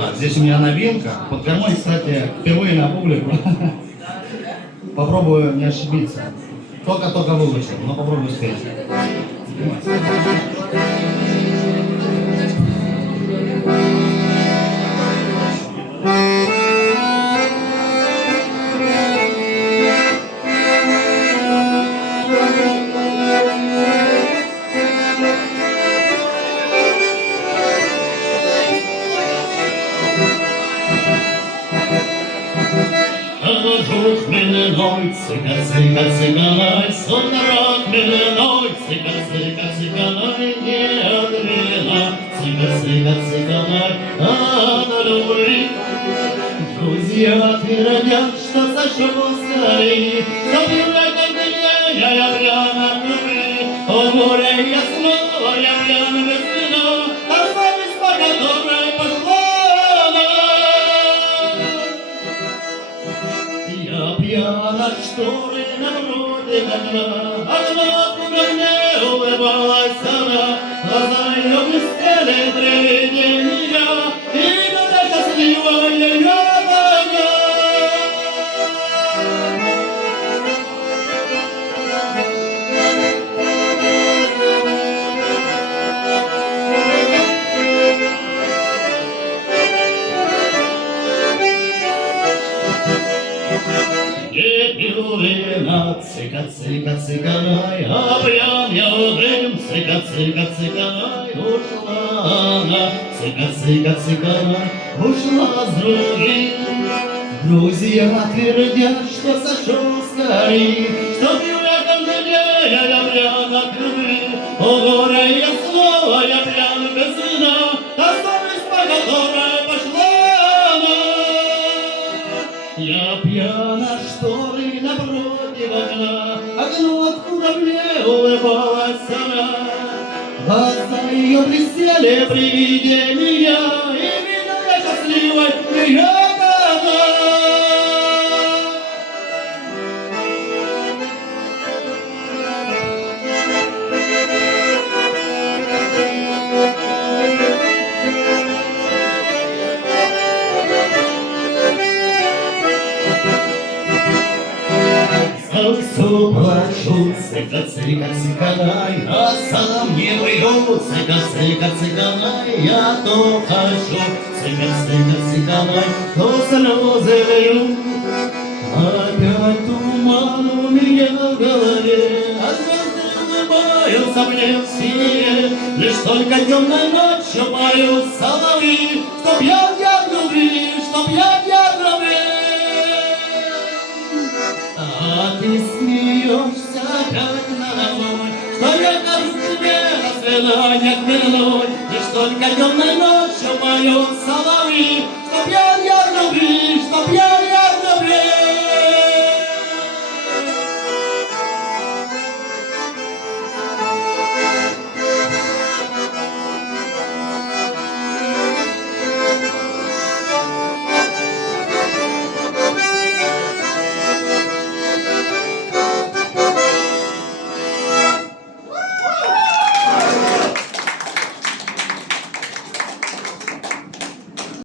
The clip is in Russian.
Так, здесь у меня новинка. Под гармонь, кстати, впервые на публику. Попробую не ошибиться. Только-только выучил, но попробую спеть. Жук хмельной, цыга, цыга, цыганой, сон народ хмельной, цыга, цыга, цыганой, не отмена, цыга, цыга, цыганой, а на любви. Друзья твердят, что сошел скорей, что пьют как меня, я пьян от любви, о море ясно, я пьян без вина, осталась по которой пошла она. Я пьян от шторы на вроде окна, окна, куда мне улыбалась она, глаза ее блестели при виде меня, и она счастливая я. Не пил вина, цыга, цыга, цыганой, а пьян я дым, цыга, цыга, цыганой, ушла она, цыга, цыга, цыганой, ушла с другим. Друзья твердят, что сошел скорей, что пил я каждый я пьян от любви, о горе я снова, я пьян без вина, осталась по которой пошла она. Я пьян от шторы напротив окна, окно, откуда мне улыбалась она. Глаза ее блестели при виде меня, и видел я счастливой ее она. Солнцу плачу, цыга, цыга, цыганой, а сам не выйду, цыга, цыга, цыганой, я то хочу, цыга, цыга, цыганой, то слезы лью. Опять туман у меня в голове, а звезды улыбаются мне в синеве, лишь только темной ночью поют соловьи, чтоб я в любви, чтоб я в любви. А ты смеешься, как головой, что я кажу тебе на свиданиях милой, лишь только темной ночью поет соловьи, чтоб я любви, чтоб я